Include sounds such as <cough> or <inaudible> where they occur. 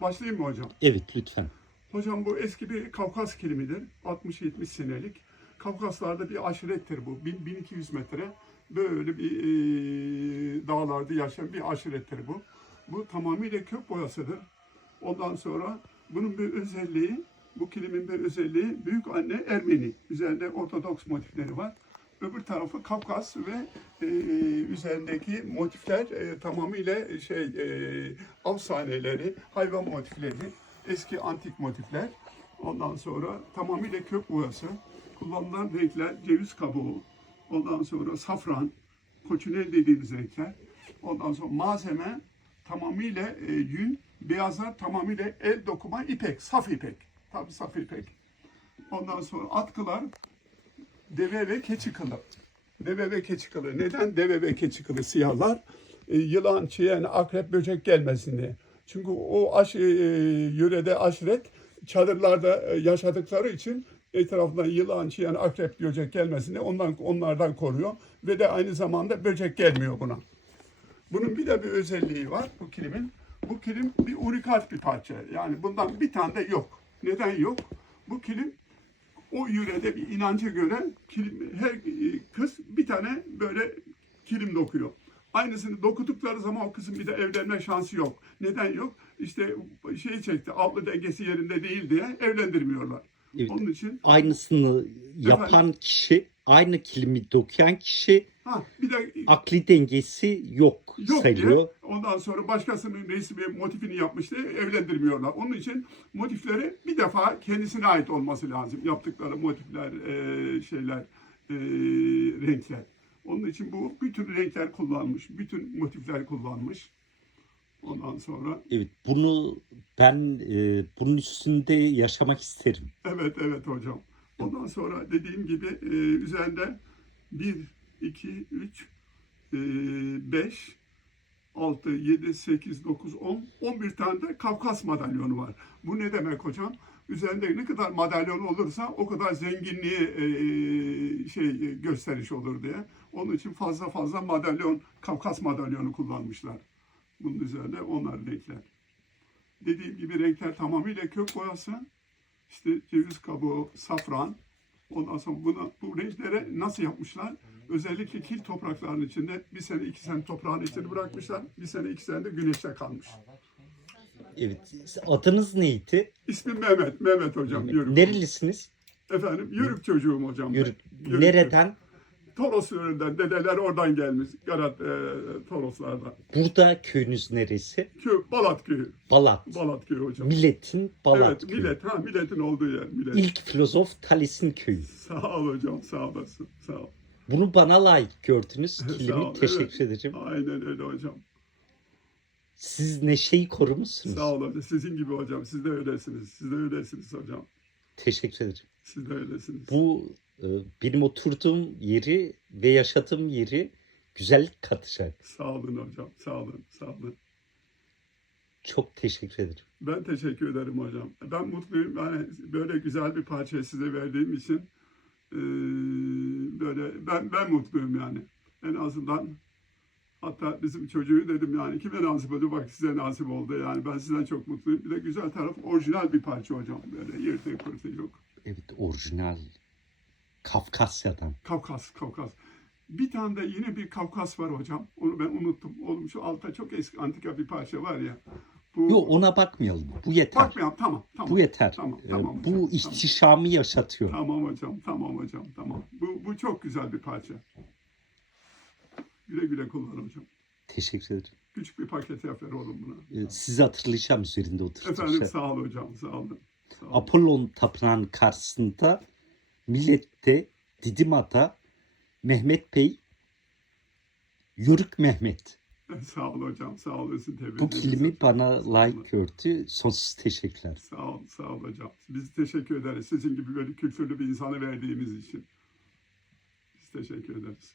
Başlayayım mı hocam? Evet lütfen. Hocam bu eski bir Kafkas kilimidir. 60-70 senelik. Kafkaslarda bir aşirettir bu. 1000 1200 metre böyle bir e, dağlarda yaşayan bir aşirettir bu. Bu tamamıyla kök boyasıdır. Ondan sonra bunun bir özelliği, bu kilimin bir özelliği büyük anne Ermeni. Üzerinde Ortodoks motifleri var. Öbür tarafı Kafkas ve e, üzerindeki motifler e, tamamıyla şey e, av sahneleri, hayvan motifleri, eski antik motifler. Ondan sonra tamamıyla kök boyası. Kullanılan renkler ceviz kabuğu, ondan sonra safran, koçunel dediğimiz renkler. Ondan sonra malzeme tamamıyla e, yün, beyazlar tamamıyla el dokuma ipek, saf ipek. Tabii saf ipek. Ondan sonra atkılar deve ve keçi kılı. Deve ve keçi kılı. Neden deve ve keçi kılı siyahlar? E, yılan, çiyen, akrep, böcek gelmesin diye. Çünkü o aş, e, yörede aşiret çadırlarda e, yaşadıkları için etrafından yılan, çiyen, akrep, böcek gelmesin diye ondan, onlardan koruyor. Ve de aynı zamanda böcek gelmiyor buna. Bunun bir de bir özelliği var bu kilimin. Bu kilim bir unikat bir parça. Yani bundan bir tane de yok. Neden yok? Bu kilim o yörede bir inanca göre kilim, her e, kız bir tane böyle kilim dokuyor. Aynısını dokudukları zaman o kızın bir de evlenme şansı yok. Neden yok? İşte şey çekti, abla dengesi yerinde değil diye evlendirmiyorlar. Evet. Onun için Aynısını yapan kişi, aynı kilimi dokuyan kişi ha bir de akli dengesi yok, yok sayılıyor. diye ondan sonra başkasının resmi motifini yapmış diye evlendirmiyorlar. Onun için motifleri bir defa kendisine ait olması lazım. Yaptıkları motifler, e, şeyler, e, renkler. Onun için bu bütün renkler kullanmış, bütün motifler kullanmış. Ondan sonra Evet, bunu ben e, bunun üstünde yaşamak isterim. Evet evet hocam. Ondan sonra dediğim gibi e, üzerinde 1, 2, 3, 5, 6, 7, 8, 9, 10, 11 tane de Kafkas madalyonu var. Bu ne demek hocam? Üzerinde ne kadar madalyon olursa o kadar zenginliği e, şey e, gösteriş olur diye. Onun için fazla fazla madalyon, Kafkas madalyonu kullanmışlar. Bunun üzerinde onlar renkler. Dediğim gibi renkler tamamıyla kök boyası. İşte ceviz kabuğu, safran. Ondan sonra bunu, bu renklere nasıl yapmışlar? Özellikle kil topraklarının içinde bir sene iki sene toprağın içine bırakmışlar. Bir sene iki sene de güneşte kalmış. Evet, adınız neydi? İsmim Mehmet, Mehmet hocam. Yörük. Nerelisiniz? Efendim, Yörük çocuğum hocam. Yörük. Yörük Nereden? Toros yöründen, dedeler oradan gelmiş. Garat, e, Toroslardan. Burada köyünüz neresi? Köy, Balat köyü. Balat. Balat köyü hocam. Milletin Balat evet, köyü. millet, ha milletin olduğu yer. Millet. İlk filozof Thales'in köyü. Sağ ol hocam, sağ olasın. Sağ ol. Bunu bana layık gördünüz. <laughs> Kilimi teşekkür evet. ederim. Aynen öyle hocam. Siz neşeyi korumuşsunuz. Sağ olun. Sizin gibi hocam. Siz de öylesiniz. Siz de öylesiniz hocam. Teşekkür ederim. Siz de öylesiniz. Bu benim oturduğum yeri ve yaşadığım yeri güzellik katacak. Sağ olun hocam. Sağ olun. Sağ olun. Çok teşekkür ederim. Ben teşekkür ederim hocam. Ben mutluyum. Yani böyle güzel bir parçayı size verdiğim için eee, böyle ben ben mutluyum yani. En azından hatta bizim çocuğu dedim yani kime nasip oldu bak size nasip oldu yani ben sizden çok mutluyum. Bir de güzel taraf orijinal bir parça hocam böyle yırtık pırtı yok. Evet orijinal Kafkasya'dan. Kafkas, Kafkas. Bir tane de yine bir Kafkas var hocam. Onu ben unuttum. Oğlum şu altta çok eski antika bir parça var ya. Bu, Yok ona bakmayalım. Bu yeter. Bakmayalım tamam tamam. Bu yeter. Tamam, Ee, tamam hocam, bu tamam. ihtişamı yaşatıyor. Tamam hocam, tamam hocam, tamam. Bu, bu çok güzel bir parça. Güle güle kullan hocam. Teşekkür ederim. Küçük bir paket yap ver oğlum buna. Ee, sizi hatırlayacağım üzerinde Efendim oturduğum sağ ol hocam, sağ olun. Sağ olun. Apollon tapınağının karşısında millette Didima'da Mehmet Bey Yörük Mehmet. <laughs> Sağ ol hocam, sağ olasın. Tebrik Bu hocam. bana layık olun. gördü. Sonsuz teşekkürler. Sağ ol, sağ ol hocam. Biz teşekkür ederiz. Sizin gibi böyle kültürlü bir insanı verdiğimiz için. Biz teşekkür ederiz.